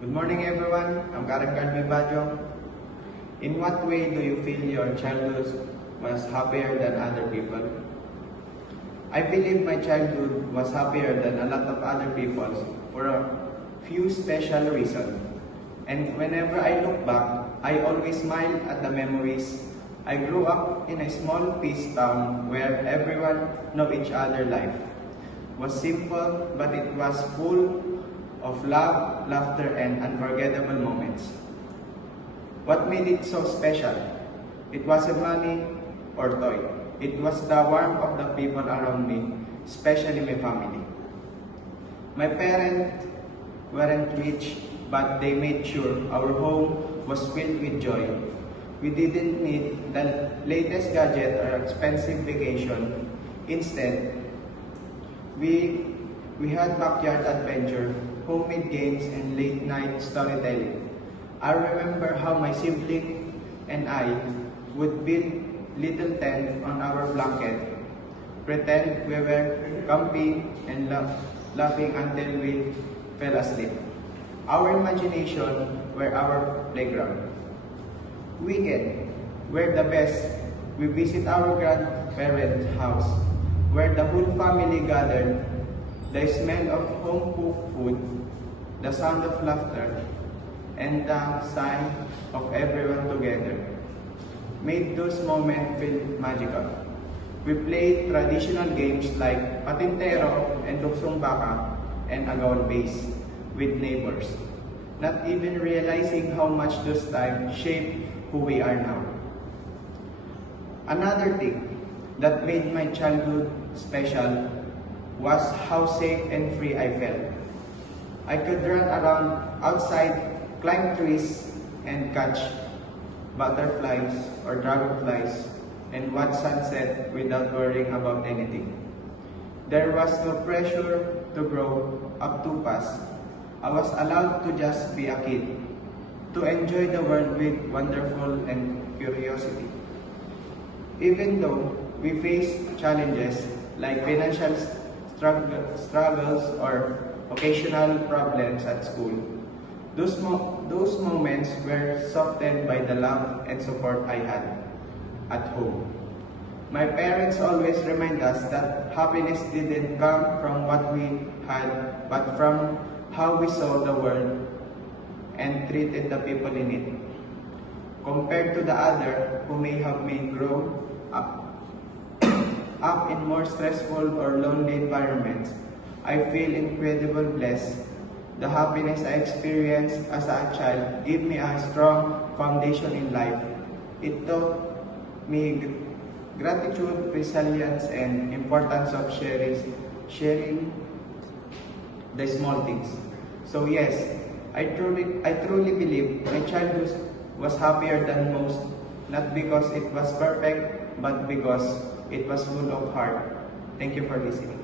Good morning everyone, I'm Karen Carmi Bajo. In what way do you feel your childhood was happier than other people? I believe my childhood was happier than a lot of other people's for a few special reasons. And whenever I look back, I always smile at the memories. I grew up in a small peace town where everyone knew each other's life. It was simple, but it was full of love, laughter, and unforgettable moments. What made it so special? It wasn't money or toy. It was the warmth of the people around me, especially my family. My parents weren't rich, but they made sure our home was filled with joy. We didn't need the latest gadget or expensive vacation. Instead, we had backyard adventure, homemade games, and late-night storytelling. I remember how my sibling and I would build little tents on our blanket, pretend we were camping, and laughing until we fell asleep. Our imagination were our playground. Weekend were the best. We visit our grandparents' house, where the whole family gathered. The smell of home-cooked food, the sound of laughter, and the sign of everyone together made those moments feel magical. We played traditional games like patintero and luksong baka and agawan base with neighbors, not even realizing how much those times shaped who we are now. Another thing that made my childhood special was how safe and free I felt. I could run around outside, climb trees, and catch butterflies or dragonflies and watch sunset without worrying about anything. There was no pressure to grow up too fast. I was allowed to just be a kid, to enjoy the world with wonderful and curiosity. Even though we faced challenges like financial struggles or occasional problems at school, those moments were softened by the love and support I had at home. My parents always remind us that happiness didn't come from what we had, but from how we saw the world and treated the people in it. Compared to the other who may have been grown up in more stressful or lonely environments, I feel incredibly blessed. The happiness I experienced as a child gave me a strong foundation in life. It taught me gratitude, resilience, and importance of sharing the small things. So yes, I truly believe my childhood was happier than most, not because it was perfect, but because it was full of heart. Thank you for listening.